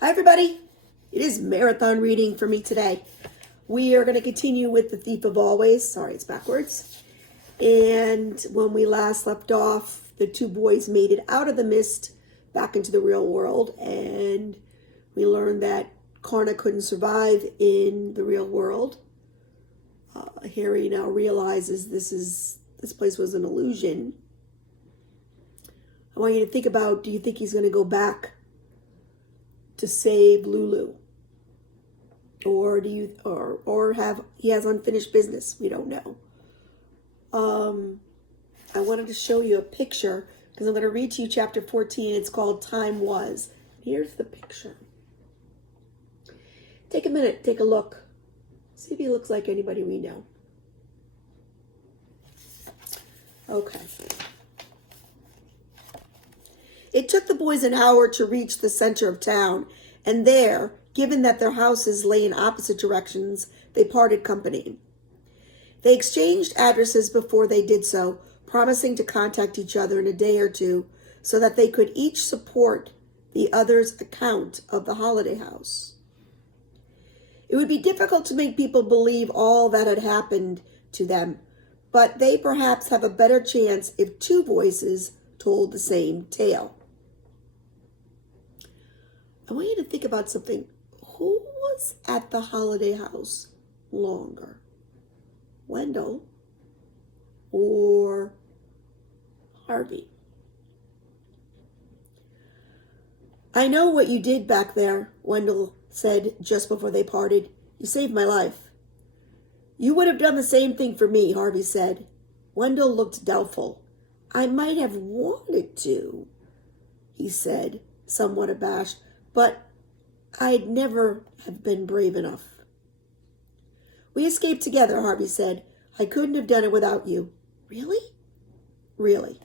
Hi, everybody. It is marathon reading for me today. We are going to continue with The Thief of Always. Sorry, it's backwards. And when we last left off, the two boys made it out of the mist back into the real world. And we learned that Karna couldn't survive in the real world. Harry now realizes this place was an illusion. I want you to think about, do you think he's going to go back to save Lulu, or do you or have he has unfinished business? We don't know. I wanted to show you a picture because I'm going to read to you chapter 14. It's called Time Was. Here's the picture. Take a minute, take a look, see if he looks like anybody we know. Okay. It took the boys an hour to reach the center of town, and there, given that their houses lay in opposite directions, they parted company. They exchanged addresses before they did so, promising to contact each other in a day or two so that they could each support the other's account of the holiday house. It would be difficult to make people believe all that had happened to them, but they perhaps have a better chance if two voices told the same tale. I want you to think about something. Who was at the holiday house longer? Wendell or Harvey? I know what you did back there, Wendell said just before they parted. You saved my life. You would have done the same thing for me, Harvey said. Wendell looked doubtful. I might have wanted to, he said, somewhat abashed, but I'd never have been brave enough. We escaped together, Harvey said. I couldn't have done it without you. Really? Really.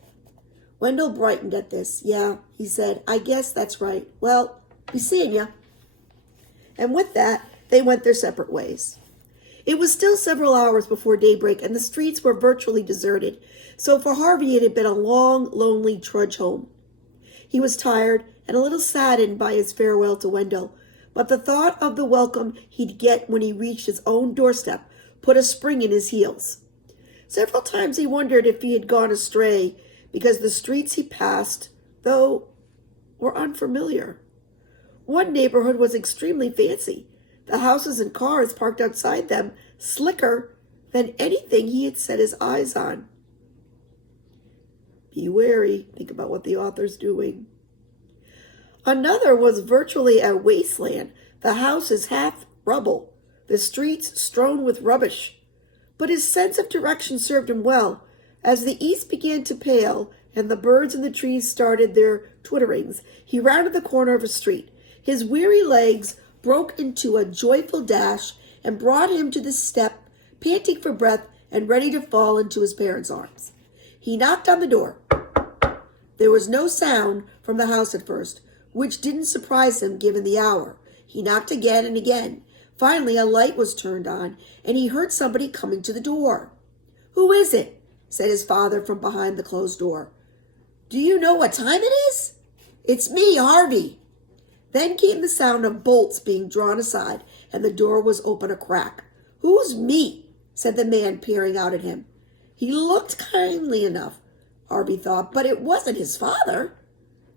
Wendell brightened at this. Yeah, he said, I guess that's right. Well, be seeing ya. And with that, they went their separate ways. It was still several hours before daybreak, and the streets were virtually deserted, so for Harvey it had been a long, lonely trudge home. He was tired and a little saddened by his farewell to Wendell, but the thought of the welcome he'd get when he reached his own doorstep put a spring in his heels. Several times he wondered if he had gone astray, because the streets he passed, though, were unfamiliar. One neighborhood was extremely fancy, the houses and cars parked outside them slicker than anything he had set his eyes on. Be wary, think about what the author's doing. Another was virtually a wasteland, the houses half rubble, the streets strewn with rubbish. But his sense of direction served him well. As the east began to pale and the birds in the trees started their twitterings, he rounded the corner of a street. His weary legs broke into a joyful dash and brought him to the step, panting for breath and ready to fall into his parents' arms. He knocked on the door. There was no sound from the house at first, which didn't surprise him given the hour. He knocked again and again. Finally, a light was turned on, and he heard somebody coming to the door. Who is it? Said his father from behind the closed door. Do you know what time it is? It's me, Harvey. Then came the sound of bolts being drawn aside, and the door was open a crack. Who's me? Said the man, peering out at him. He looked kindly enough, Harvey thought, but it wasn't his father.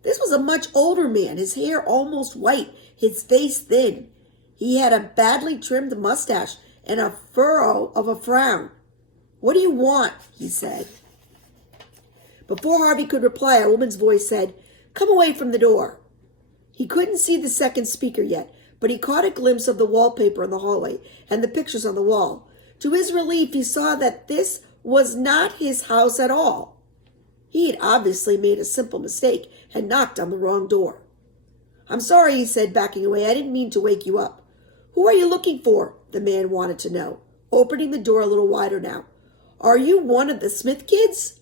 This was a much older man, his hair almost white, his face thin. He had a badly trimmed mustache and a furrow of a frown. What do you want? He said. Before Harvey could reply, a woman's voice said, Come away from the door. He couldn't see the second speaker yet, but he caught a glimpse of the wallpaper in the hallway and the pictures on the wall. To his relief, he saw that this was not his house at all. He had obviously made a simple mistake and knocked on the wrong door. I'm sorry, he said, backing away. I didn't mean to wake you up. Who are you looking for? The man wanted to know, opening the door a little wider now. Are you one of the Smith kids?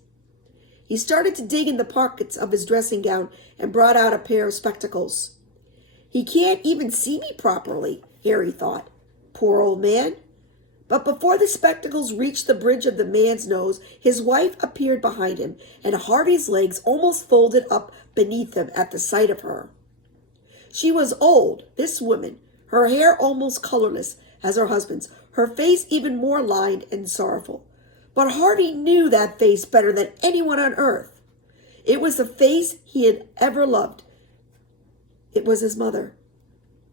He started to dig in the pockets of his dressing gown and brought out a pair of spectacles. He can't even see me properly, Harry thought. Poor old man. But before the spectacles reached the bridge of the man's nose, his wife appeared behind him, and Harvey's legs almost folded up beneath him at the sight of her. She was old, this woman, her hair almost colorless as her husband's, her face even more lined and sorrowful. But Harvey knew that face better than anyone on earth. It was the face he had ever loved. It was his mother.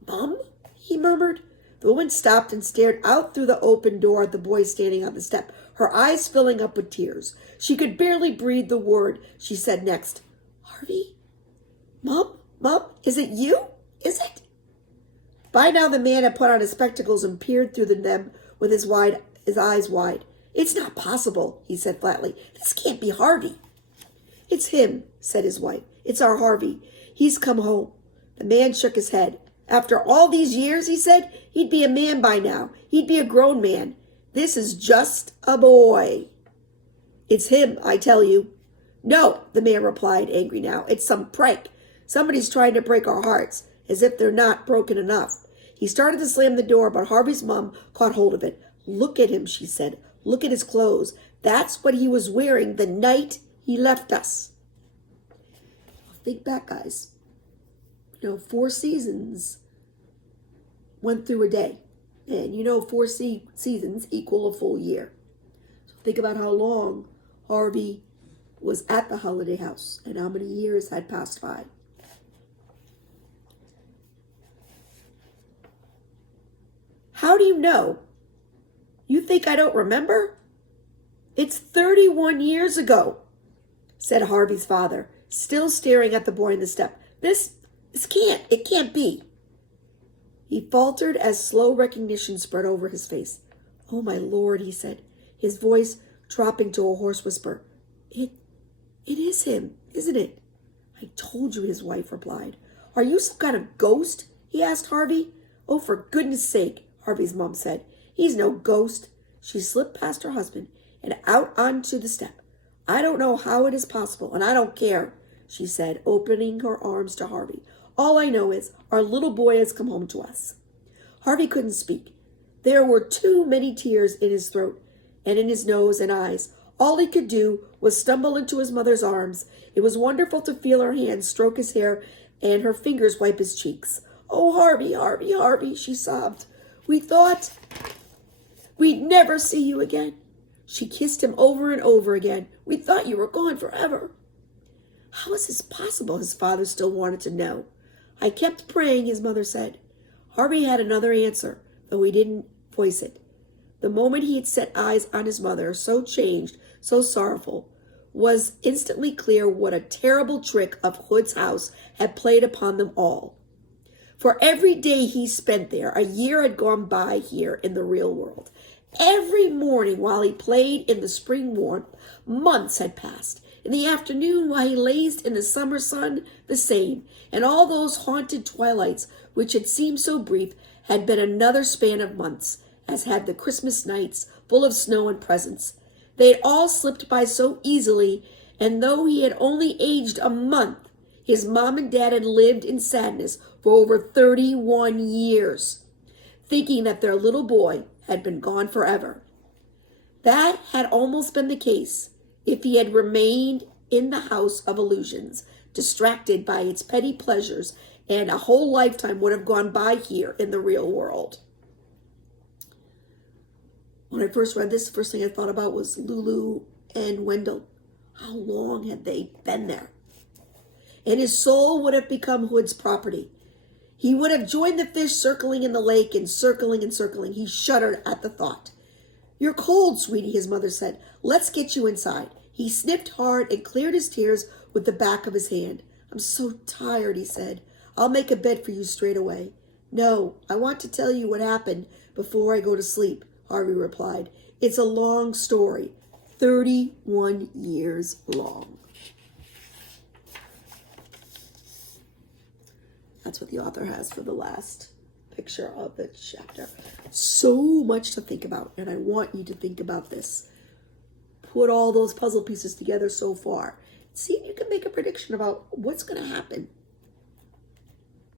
"Mom?" he murmured. The woman stopped and stared out through the open door at the boy standing on the step, her eyes filling up with tears. She could barely breathe the word she said next. "Harvey? Mom? Mom? Is it you? Is it?" By now the man had put on his spectacles and peered through them with his eyes wide. "It's not possible," he said flatly. "This can't be Harvey." "It's him," said his wife. "It's our Harvey. He's come home." The man shook his head. "After all these years," he said, "he'd be a man by now. He'd be a grown man. This is just a boy." "It's him, I tell you." "No," the man replied, angry now. "It's some prank. Somebody's trying to break our hearts, as if they're not broken enough." He started to slam the door, but Harvey's mom caught hold of it. "Look at him," she said. "Look at his clothes. That's what he was wearing the night he left us." Think back, guys. 4 seasons went through a day. And 4 seasons equal a full year. So think about how long Harvey was at the holiday house and how many years had passed by. "How do you know? You think I don't remember?" "It's 31 years ago," said Harvey's father, still staring at the boy on the step. It can't be." He faltered as slow recognition spread over his face. "Oh, my Lord," he said, his voice dropping to a hoarse whisper. It is him, isn't it?" "I told you," his wife replied. "Are you some kind of ghost?" he asked Harvey. "Oh, for goodness sake," Harvey's mom said. "He's no ghost." She slipped past her husband and out onto the step. "I don't know how it is possible, and I don't care," she said, opening her arms to Harvey. "All I know is our little boy has come home to us." Harvey couldn't speak. There were too many tears in his throat and in his nose and eyes. All he could do was stumble into his mother's arms. It was wonderful to feel her hands stroke his hair and her fingers wipe his cheeks. "Oh, Harvey, Harvey, Harvey," she sobbed. "We thought we'd never see you again." She kissed him over and over again. "We thought you were gone forever." "How is this possible?" his father still wanted to know. "I kept praying," his mother said. Harvey had another answer, though he didn't voice it. The moment he had set eyes on his mother, so changed, so sorrowful, was instantly clear what a terrible trick of Hood's house had played upon them all. For every day he spent there, a year had gone by here in the real world. Every morning while he played in the spring warmth, months had passed. In the afternoon while he lazed in the summer sun, the same. And all those haunted twilights, which had seemed so brief, had been another span of months, as had the Christmas nights, full of snow and presents. They had all slipped by so easily, and though he had only aged a month, his mom and dad had lived in sadness for over 31 years, thinking that their little boy had been gone forever. That had almost been the case if he had remained in the house of illusions, distracted by its petty pleasures, and a whole lifetime would have gone by here in the real world. When I first read this, the first thing I thought about was Lulu and Wendell. How long had they been there? And his soul would have become Hood's property. He would have joined the fish circling in the lake and circling and circling. He shuddered at the thought. "You're cold, sweetie," his mother said. "Let's get you inside." He sniffed hard and cleared his tears with the back of his hand. "I'm so tired," he said. "I'll make a bed for you straight away." "No, I want to tell you what happened before I go to sleep," Harvey replied. "It's a long story, 31 years long." That's what the author has for the last picture of the chapter. So much to think about, and I want you to think about this. Put all those puzzle pieces together so far. See if you can make a prediction about what's going to happen